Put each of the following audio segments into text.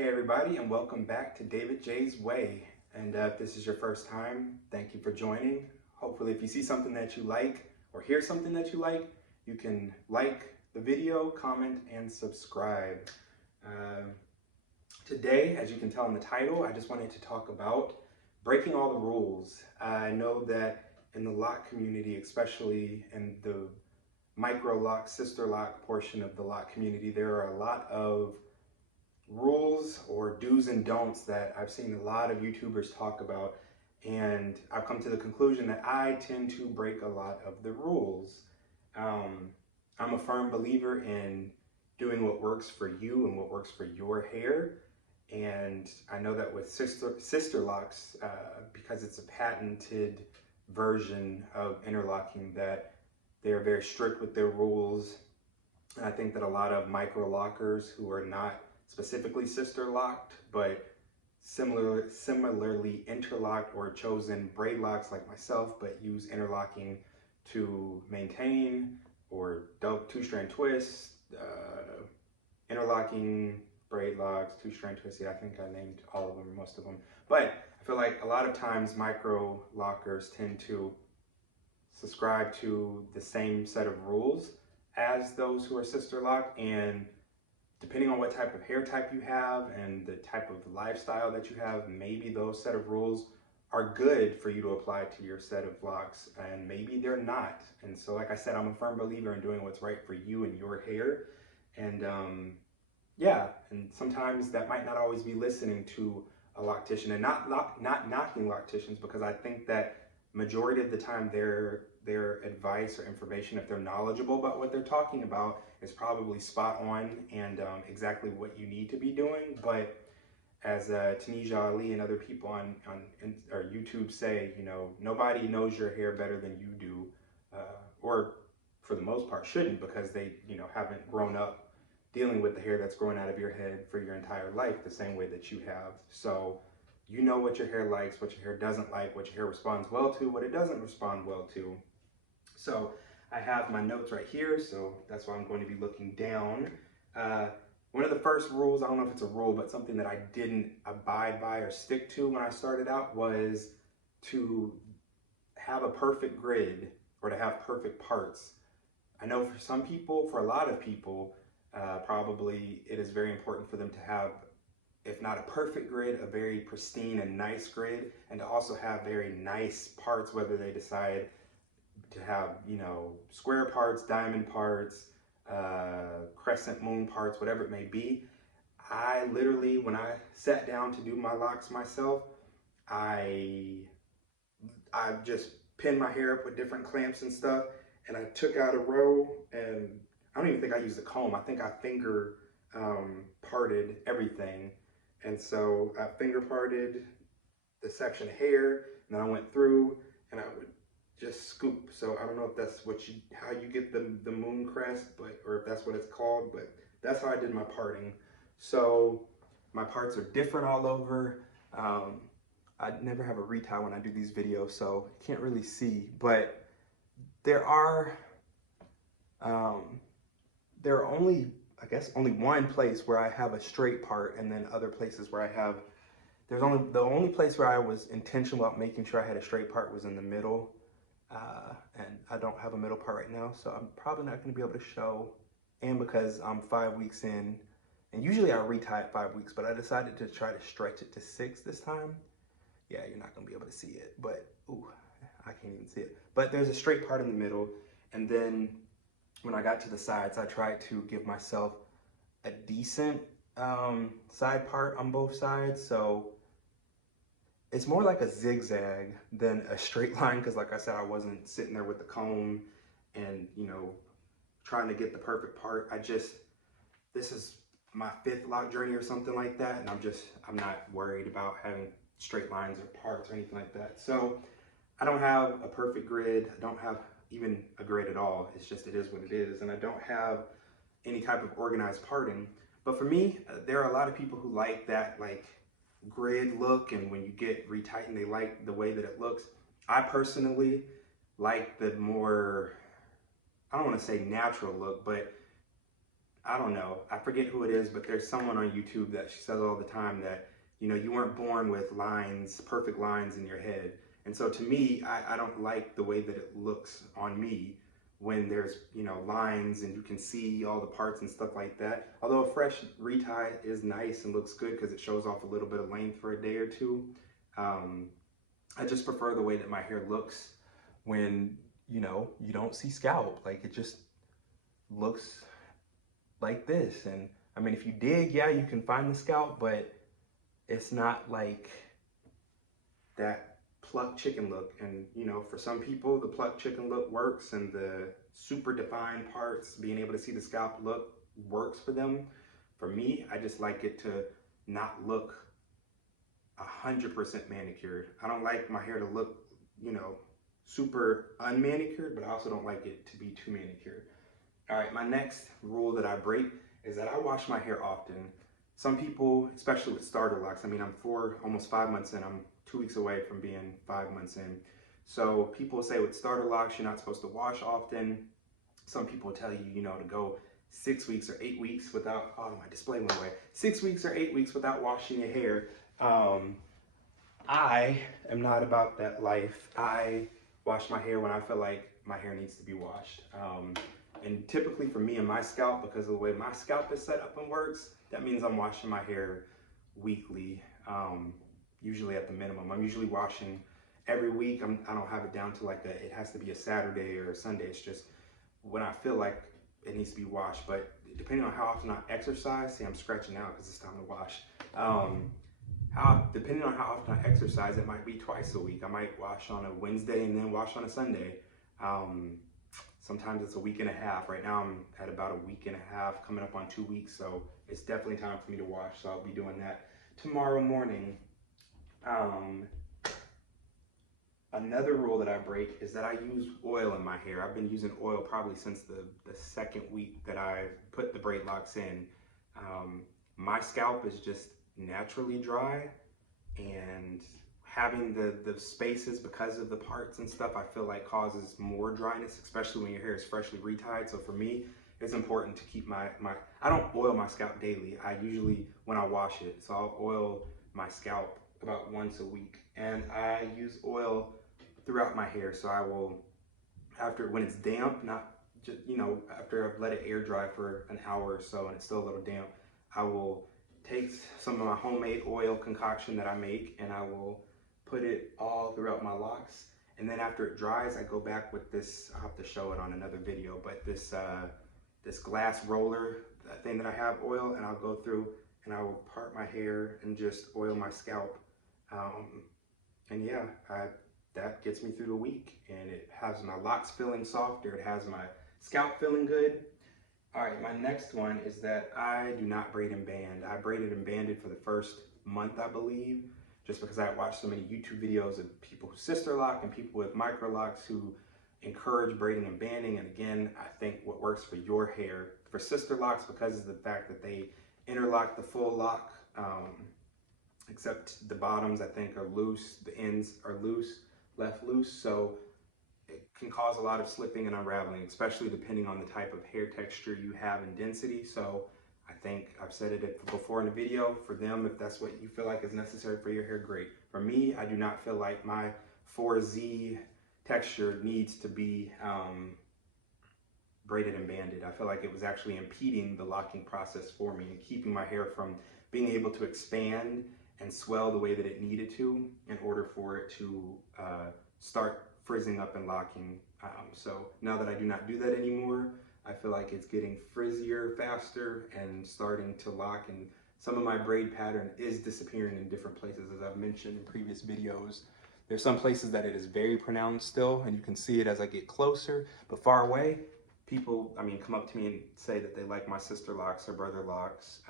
Hey everybody, and welcome back to David J's Way. And if this is your first time, thank you for joining. Hopefully if you see something that you like or hear something that you like, you can like the video, comment, and subscribe. Today, as you can tell in the title, I just wanted to talk about breaking all the rules. I know that in the lock community, especially in the Microloc, sister lock portion of the lock community, there are a lot of rules or do's and don'ts that I've seen a lot of YouTubers talk about, and I've come to the conclusion that I tend to break a lot of the rules. I'm a firm believer in doing what works for you and what works for your hair, and I know that with sister locks, because it's a patented version of interlocking, that they're very strict with their rules. And I think that a lot of micro lockers who are not specifically sister locked, but similarly interlocked or chosen braid locks like myself, but use interlocking to maintain, or two-strand twists, interlocking, braid locks, two-strand twists. Yeah, I think I named all of them, or most of them. But I feel like a lot of times micro lockers tend to subscribe to the same set of rules as those who are sister locked, and depending on what type of hair type you have and the type of lifestyle that you have, maybe those set of rules are good for you to apply to your set of locks, and maybe they're not. And so, like I said, I'm a firm believer in doing what's right for you and your hair. And yeah, and sometimes that might not always be listening to a loctician, and not knocking locticians, because I think that majority of the time their advice or information, if they're knowledgeable about what they're talking about, is probably spot on and exactly what you need to be doing. But as Tanisha Ali and other people on YouTube say, you know, nobody knows your hair better than you do, or for the most part shouldn't, because they, you know, haven't grown up dealing with the hair that's growing out of your head for your entire life the same way that you have. So you know what your hair likes, what your hair doesn't like, what your hair responds well to, what it doesn't respond well to. So I have my notes right here, so that's why I'm going to be looking down. One of the first rules, I don't know if it's a rule, but something that I didn't abide by or stick to when I started out, was to have a perfect grid or to have perfect parts. I know for some people, for a lot of people, probably it is very important for them to have, if not a perfect grid, a very pristine and nice grid, and to also have very nice parts, whether they decide to have, you know, square parts, diamond parts, crescent moon parts, whatever it may be. I literally, when I sat down to do my locks myself, I just pinned my hair up with different clamps and stuff, and I took out a row, and I don't even think I used a comb. I think I finger parted everything. And so I finger parted the section of hair, and then I went through and I would just scoop. So I don't know if that's how you get the moon crest, or if that's what it's called, but that's how I did my parting. So my parts are different all over. I never have a retie when I do these videos, so you can't really see, but there are only, I guess, only one place where I have a straight part, and then other places where I have, the only place where I was intentional about making sure I had a straight part was in the middle, and I don't have a middle part right now, so I'm probably not going to be able to show, and because I'm 5 weeks in, and usually I retie at 5 weeks, but I decided to try to stretch it to 6 this time. Yeah, you're not going to be able to see it, but ooh, I can't even see it. But there's a straight part in the middle, and then when I got to the sides, I tried to give myself a decent side part on both sides. So it's more like a zigzag than a straight line, because like I said, I wasn't sitting there with the comb and, you know, trying to get the perfect part. This is my 5th lock journey or something like that, and I'm not worried about having straight lines or parts or anything like that. So I don't have a perfect grid. I don't have even a grid at all. It's just, it is what it is. And I don't have any type of organized parting. But for me, there are a lot of people who like that like grid look, and when you get retightened, they like the way that it looks. I personally like the more, I don't want to say natural look, but I don't know, I forget who it is, but there's someone on YouTube that she says all the time that, you know, you weren't born with lines, perfect lines in your head. And so to me, I don't like the way that it looks on me when there's, you know, lines and you can see all the parts and stuff like that. Although a fresh retie is nice and looks good because it shows off a little bit of length for a day or two. I just prefer the way that my hair looks when, you know, you don't see scalp. Like, it just looks like this. And I mean, if you dig, yeah, you can find the scalp, but it's not like that plucked chicken look. And you know, for some people the plucked chicken look works, and the super defined parts, being able to see the scalp look, works for them. For me, I just like it to not look 100% manicured. I don't like my hair to look, you know, super unmanicured, but I also don't like it to be too manicured. All right, my next rule that I break is that I wash my hair often. Some people, especially with starter locks, I mean, I'm almost 5 months in. I'm 2 weeks away from being 5 months in. So people say with starter locks, you're not supposed to wash often. Some people tell you, you know, to go 6 weeks or 8 weeks without, oh, my display went away. 6 weeks or 8 weeks without washing your hair. I am not about that life. I wash my hair when I feel like my hair needs to be washed. And typically for me and my scalp, because of the way my scalp is set up and works, that means I'm washing my hair weekly, usually at the minimum. I'm usually washing every week. I don't have it down to like it has to be a Saturday or a Sunday. It's just when I feel like it needs to be washed. But depending on how often I exercise, see, I'm scratching out because it's time to wash. Depending on how often I exercise, it might be twice a week. I might wash on a Wednesday and then wash on a Sunday. Sometimes it's a week and a half. Right now I'm at about a week and a half, coming up on 2 weeks. So it's definitely time for me to wash. So I'll be doing that tomorrow morning. Another rule that I break is that I use oil in my hair. I've been using oil probably since the second week that I put the Braidlocs in. My scalp is just naturally dry, and having the spaces because of the parts and stuff, I feel like causes more dryness, especially when your hair is freshly retied. So for me, it's important to keep I don't oil my scalp daily. I usually, when I wash it, so I'll oil my scalp about once a week. And I use oil throughout my hair. So I will, when it's damp, not just, you know, after I've let it air dry for an hour or so and it's still a little damp, I will take some of my homemade oil concoction that I make, and I will put it all throughout my locks. And then after it dries, I go back with this, I'll have to show it on another video, but this glass roller thing that I have oil, and I'll go through and I will part my hair and just oil my scalp. And yeah, that gets me through the week, and it has my locks feeling softer. It has my scalp feeling good. All right, my next one is that I do not braid and band. I braided and banded for the first month, I believe, just because I had watched so many YouTube videos of people who sister lock and people with Microlocs who encourage braiding and banding. And again, I think what works for your hair, for sister locks, because of the fact that they interlock the full lock, except the bottoms I think are loose, the ends are loose, left loose. So it can cause a lot of slipping and unraveling, especially depending on the type of hair texture you have and density. So I think I've said it before in the video, for them, if that's what you feel like is necessary for your hair, great. For me, I do not feel like my 4Z texture needs to be braided and banded. I feel like it was actually impeding the locking process for me and keeping my hair from being able to expand and swell the way that it needed to in order for it to start frizzing up and locking. So now that I do not do that anymore, I feel like it's getting frizzier faster and starting to lock, and some of my braid pattern is disappearing in different places, as I've mentioned in previous videos. There's some places that it is very pronounced still, and you can see it as I get closer, but far away, people, I mean, come up to me and say that they like my sister locks or brother locks.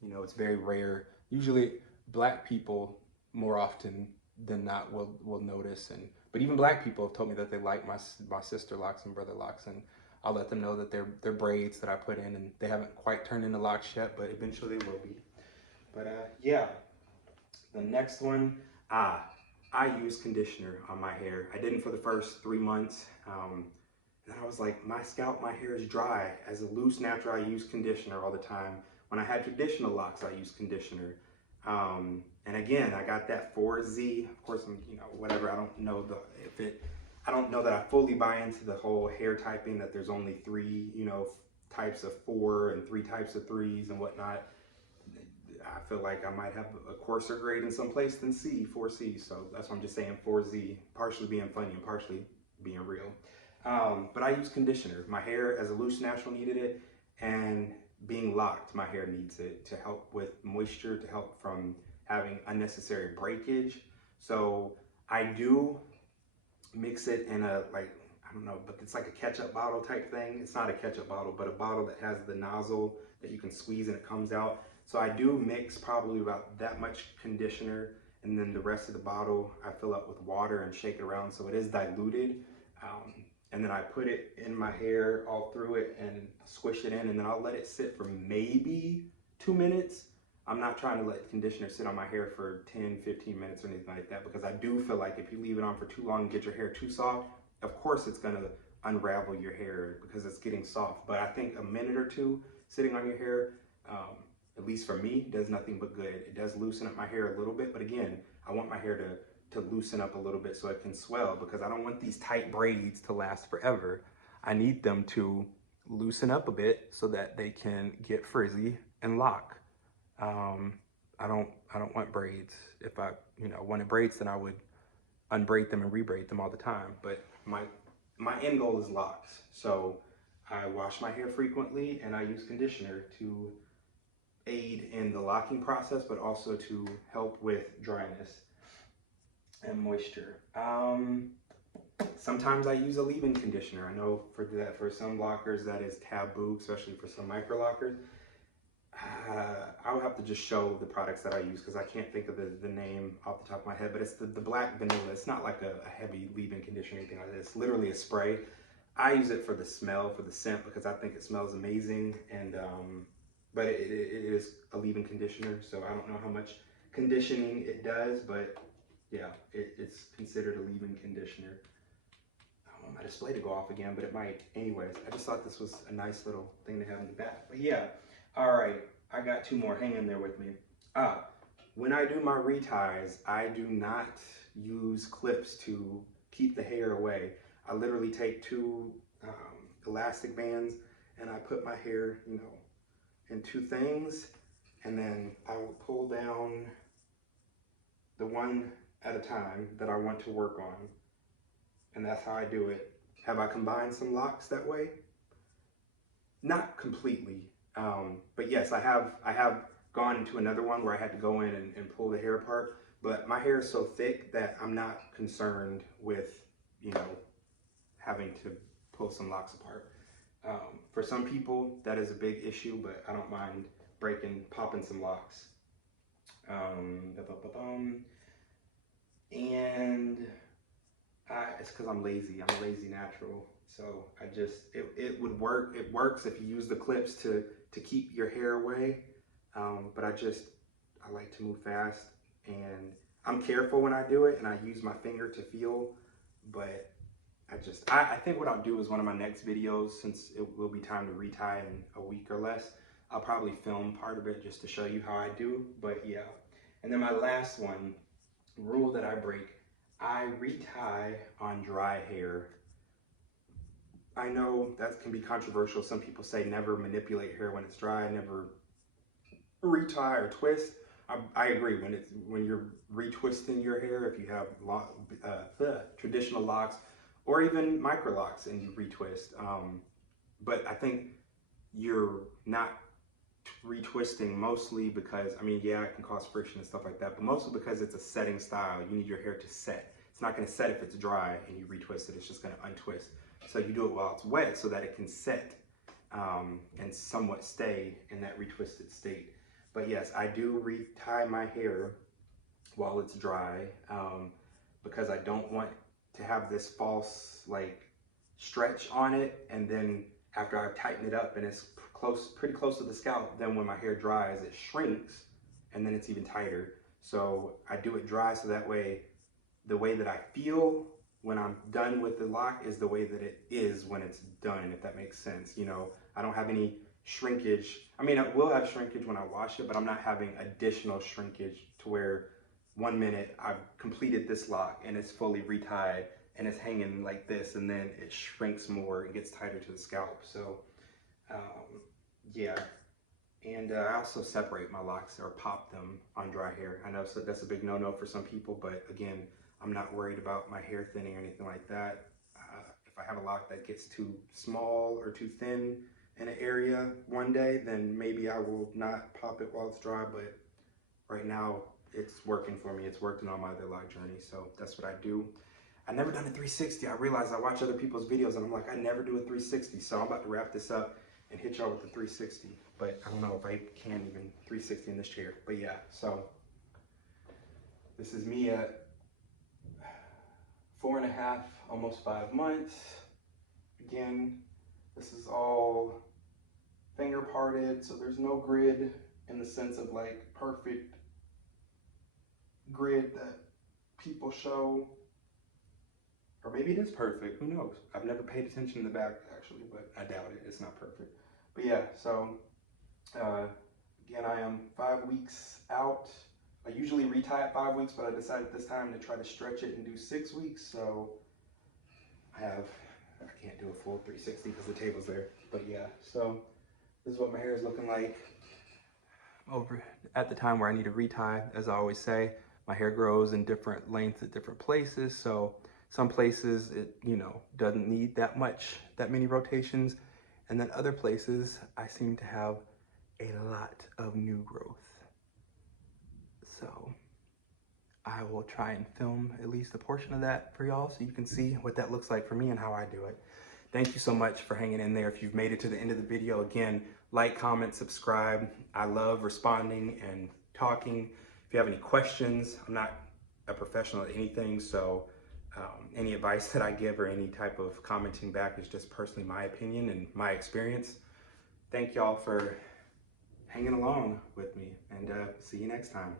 You know, it's very rare. Usually black people more often than not will notice, but even black people have told me that they like my sister locks and brother locks, and I'll let them know that they're braids that I put in, and they haven't quite turned into locks yet, but eventually they will be. But yeah, the next one, I use conditioner on my hair. I didn't for the first 3 months. And I was like, my scalp, my hair is dry. As a loose natural, I use conditioner all the time. When I had traditional locks, I used conditioner. And again, I got that 4Z. Of course, I'm, whatever. I don't know I don't know that I fully buy into the whole hair typing, that there's only 3, types of 4 and 3 types of 3s and whatnot. I feel like I might have a coarser grade in some place than 4C. So that's why I'm just saying 4Z, partially being funny and partially being real. But I use conditioner. My hair, as a loose natural, needed it, and being locked, my hair needs it to help with moisture, to help from having unnecessary breakage. So I do mix it in a, like, I don't know, but it's like a ketchup bottle type thing. It's not a ketchup bottle, but a bottle that has the nozzle that you can squeeze and it comes out. So I do mix probably about that much conditioner, and then the rest of the bottle I fill up with water and shake it around so it is diluted. And then I put it in my hair all through it and squish it in, and then I'll let it sit for maybe 2 minutes. I'm not trying to let conditioner sit on my hair for 10, 15 minutes or anything like that, because I do feel like if you leave it on for too long and get your hair too soft, of course it's gonna unravel your hair because it's getting soft. But I think a minute or two sitting on your hair, at least for me, does nothing but good. It does loosen up my hair a little bit, but again, I want my hair to loosen up a little bit so it can swell, because I don't want these tight braids to last forever. I need them to loosen up a bit so that they can get frizzy and lock. I don't want braids. If I wanted braids, then I would unbraid them and rebraid them all the time. But my end goal is locks. So I wash my hair frequently and I use conditioner to aid in the locking process, but also to help with dryness and moisture. Sometimes I use a leave-in conditioner. I know for some lockers that is taboo, especially for some microlockers. I'll have to just show the products that I use because I can't think of the name off the top of my head, but it's the black vanilla. It's not like a heavy leave-in conditioner or anything like that. It's literally a spray. I use it for the smell, for the scent, because I think it smells amazing. And but it is a leave-in conditioner, so I don't know how much conditioning it does, but yeah, it's considered a leave-in conditioner. I want my display to go off again, but it might. Anyways, I just thought this was a nice little thing to have in the back. But yeah, all right, I got 2 more. Hang in there with me. When I do my reties, I do not use clips to keep the hair away. I literally take 2 elastic bands and I put my hair, in 2 things, and then I will pull down the one at a time that I want to work on. And that's how I do it. Have I combined some locks that way? Not completely. But yes, I have gone into another one where I had to go in and pull the hair apart. But my hair is so thick that I'm not concerned with, having to pull some locks apart. For some people, that is a big issue, but I don't mind popping some locks. And it's because I'm lazy. I'm a lazy natural. So it would work. It works if you use the clips to keep your hair away. But I like to move fast, and I'm careful when I do it, and I use my finger to feel. But I think what I'll do is one of my next videos, since it will be time to retie in a week or less, I'll probably film part of it just to show you how I do. But yeah. And then my last one, rule that I break, I retie on dry hair. I know that can be controversial. Some people say never manipulate hair when it's dry, never retie or twist. I agree. When you're retwisting your hair, if you have traditional locks or even Microlocs and you retwist, but I think you're not retwisting mostly because, yeah, it can cause friction and stuff like that, but mostly because it's a setting style. You need your hair to set. It's not going to set if it's dry and you retwist it. It's just going to untwist. So you do it while it's wet so that it can set and somewhat stay in that retwisted state. But yes, I do retie my hair while it's dry because I don't want to have this false stretch on it, and then after I've tightened it up and it's pretty close to the scalp, then when my hair dries, it shrinks and then it's even tighter. So I do it dry so that way, the way that I feel when I'm done with the lock is the way that it is when it's done, if that makes sense. You know, I don't have any shrinkage. I mean, I will have shrinkage when I wash it, but I'm not having additional shrinkage to where 1 minute I've completed this lock and it's fully retied and it's hanging like this, and then it shrinks more and gets tighter to the scalp. So yeah. And I also separate my locks or pop them on dry hair. I know that's a big no-no for some people, but again, I'm not worried about my hair thinning or anything like that. If I have a lock that gets too small or too thin in an area one day, then maybe I will not pop it while it's dry, but right now it's working for me. It's worked in all my other lock journeys, so that's what I do. I never done a 360. I realized I watch other people's videos and I'm like, I never do a 360. So I'm about to wrap this up and hit y'all with the 360. But I don't know if I can even 360 in this chair. But yeah, so this is me at 4.5, almost 5 months. Again, this is all finger parted, so there's no grid in the sense of like perfect grid that people show. Or maybe it is perfect, who knows? I've never paid attention in the back actually, but I doubt it, it's not perfect. But yeah, so again, I am 5 weeks out. I usually retie at 5 weeks, but I decided this time to try to stretch it and do 6 weeks. So I can't do a full 360 because the table's there. But yeah, so this is what my hair is looking like over at the time where I need to retie. As I always say, my hair grows in different lengths at different places. So some places it, you know, doesn't need that many rotations. And then other places I seem to have a lot of new growth. So I will try and film at least a portion of that for y'all so you can see what that looks like for me and how I do it. Thank you so much for hanging in there. If you've made it to the end of the video, again, like, comment, subscribe. I love responding and talking. If you have any questions, I'm not a professional at anything, so any advice that I give or any type of commenting back is just personally my opinion and my experience. Thank y'all for hanging along with me, and see you next time.